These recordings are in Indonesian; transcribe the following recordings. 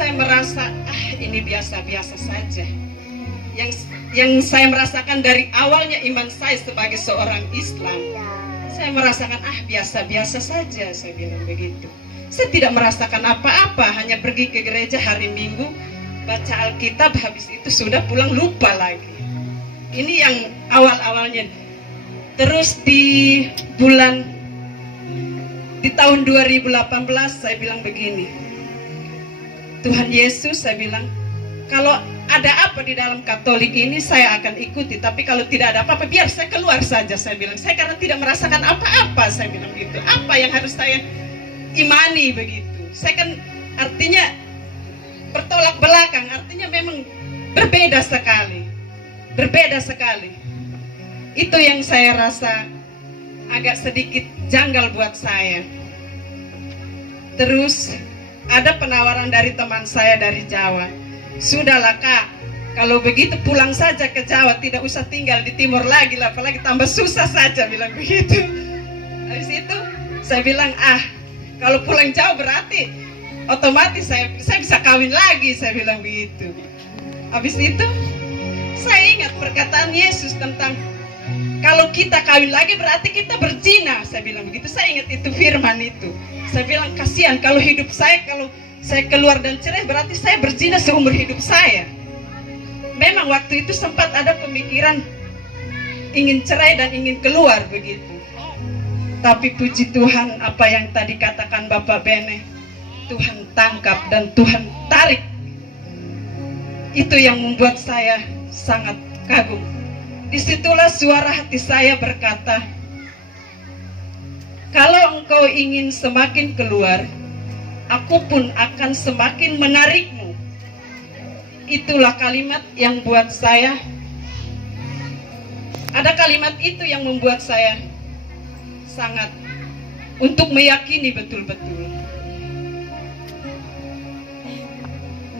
saya merasa ini biasa-biasa saja. Yang saya merasakan dari awalnya iman saya sebagai seorang Islam, saya merasakan biasa-biasa saja, saya bilang begitu. Saya tidak merasakan apa-apa, hanya pergi ke gereja hari Minggu, baca Alkitab, habis itu sudah pulang lupa lagi. Ini yang awal-awalnya. Terus di tahun 2018 saya bilang begini, Tuhan Yesus, saya bilang, kalau ada apa di dalam Katolik ini saya akan ikuti, tapi kalau tidak ada apa-apa biar saya keluar saja, saya bilang. Saya karena tidak merasakan apa-apa, saya bilang gitu. Apa yang harus saya imani begitu? Saya kan artinya bertolak belakang, artinya memang berbeda sekali. Berbeda sekali. Itu yang saya rasa agak sedikit janggal buat saya. Terus ada penawaran dari teman saya dari Jawa. Sudahlah Kak, kalau begitu pulang saja ke Jawa, tidak usah tinggal di timur lagi lah, apalagi tambah susah saja, bilang begitu. Habis itu saya bilang, kalau pulang jauh berarti otomatis saya bisa kawin lagi, saya bilang begitu. Habis itu saya ingat perkataan Yesus tentang kalau kita kawin lagi berarti kita berzina, saya bilang begitu. Saya ingat itu firman itu. Saya bilang kasihan kalau hidup saya, kalau saya keluar dan cerai berarti saya berzina seumur hidup saya. Memang waktu itu sempat ada pemikiran ingin cerai dan ingin keluar begitu. Tapi puji Tuhan, apa yang tadi katakan Bapak Bene, Tuhan tangkap dan Tuhan tarik. Itu yang membuat saya sangat kagum. Disitulah suara hati saya berkata, kalau engkau ingin semakin keluar, aku pun akan semakin menarikmu. Itulah kalimat yang buat saya, ada kalimat itu yang membuat saya sangat untuk meyakini betul-betul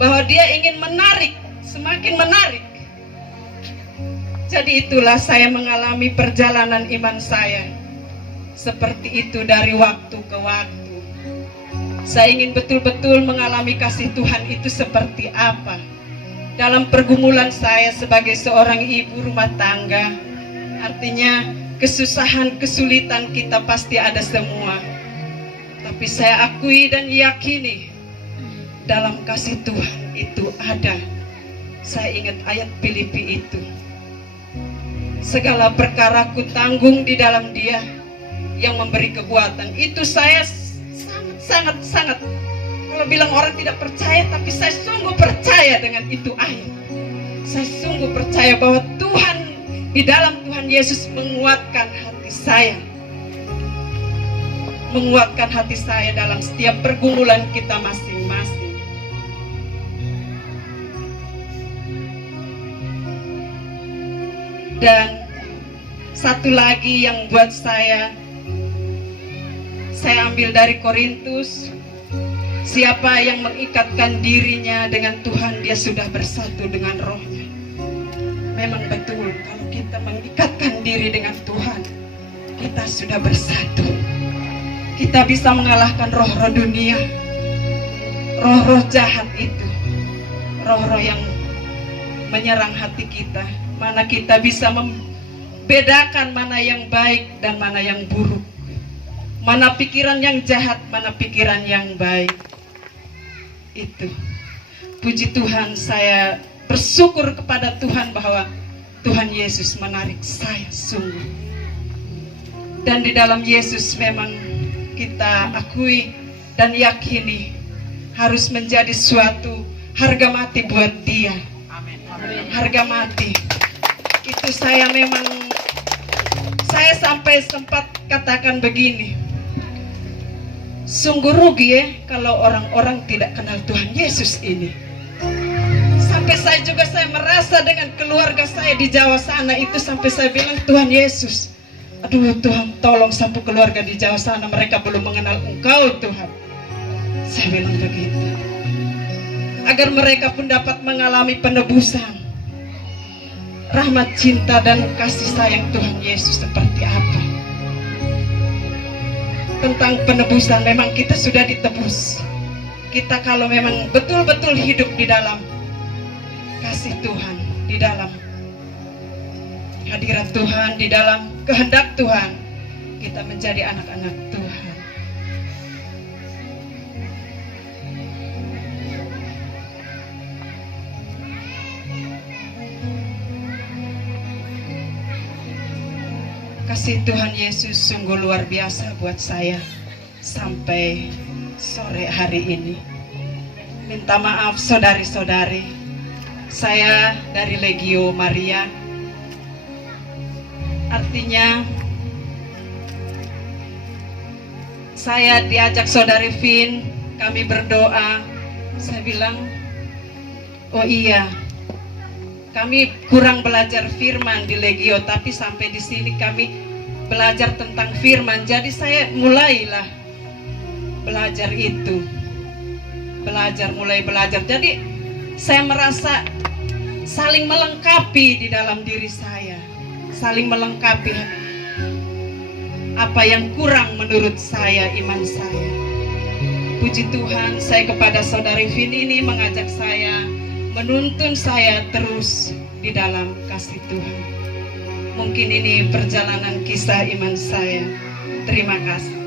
bahwa dia ingin menarik, semakin menarik. Jadi itulah saya mengalami perjalanan iman saya seperti itu dari waktu ke waktu. Saya ingin betul-betul mengalami kasih Tuhan itu seperti apa. Dalam pergumulan saya sebagai seorang ibu rumah tangga, artinya kesusahan, kesulitan kita pasti ada semua. Tapi saya akui dan yakini dalam kasih Tuhan itu ada. Saya ingat ayat Filipi itu. Segala perkara ku tanggung di dalam Dia yang memberi kekuatan. Itu saya sangat kalau bilang orang tidak percaya, tapi saya sungguh percaya dengan itu ayat. Saya sungguh percaya bahwa Tuhan, di dalam Tuhan Yesus menguatkan hati saya, menguatkan hati saya dalam setiap pergumulan kita masing-masing. Dan satu lagi yang buat saya ambil dari Korintus, siapa yang mengikatkan dirinya dengan Tuhan, dia sudah bersatu dengan Roh-Nya. Memang betul, kalau kita mengikatkan diri dengan Tuhan, kita sudah bersatu. Kita bisa mengalahkan roh-roh dunia, roh-roh jahat itu, roh-roh yang menyerang hati kita. Mana kita bisa membedakan mana yang baik dan mana yang buruk, mana pikiran yang jahat, mana pikiran yang baik. Itu puji Tuhan, saya bersyukur kepada Tuhan bahwa Tuhan Yesus menarik saya sungguh. Dan di dalam Yesus memang kita akui dan yakini harus menjadi suatu harga mati buat Dia. Harga mati. Itu saya sampai sempat katakan begini, sungguh rugi ya kalau orang-orang tidak kenal Tuhan Yesus ini. Sampai saya merasa dengan keluarga saya di Jawa sana itu, sampai saya bilang, Tuhan Yesus, aduh Tuhan, tolong satu keluarga di Jawa sana, mereka belum mengenal Engkau Tuhan. Saya bilang begitu, agar mereka pun dapat mengalami penebusan, rahmat, cinta, dan kasih sayang Tuhan Yesus seperti apa. Tentang penebusan, memang kita sudah ditebus. kita kalau memang betul-betul hidup di dalam kasih Tuhan, di dalam hadirat Tuhan, di dalam kehendak Tuhan, kita menjadi anak-anak Tuhan. Kasih Tuhan Yesus sungguh luar biasa buat saya sampai sore hari ini. Minta maaf saudari-saudari, saya dari Legio Maria. Artinya saya diajak saudari Vin, kami berdoa. Saya bilang, oh iya, kami kurang belajar firman di Legio, tapi sampai di sini kami belajar tentang firman. Jadi saya mulailah belajar itu. Mulai belajar. Jadi saya merasa saling melengkapi di dalam diri saya. Saling melengkapi apa yang kurang menurut saya, iman saya. Puji Tuhan, saya kepada saudari Vin ini mengajak saya, menuntun saya terus di dalam kasih Tuhan. Mungkin ini perjalanan kisah iman saya. Terima kasih.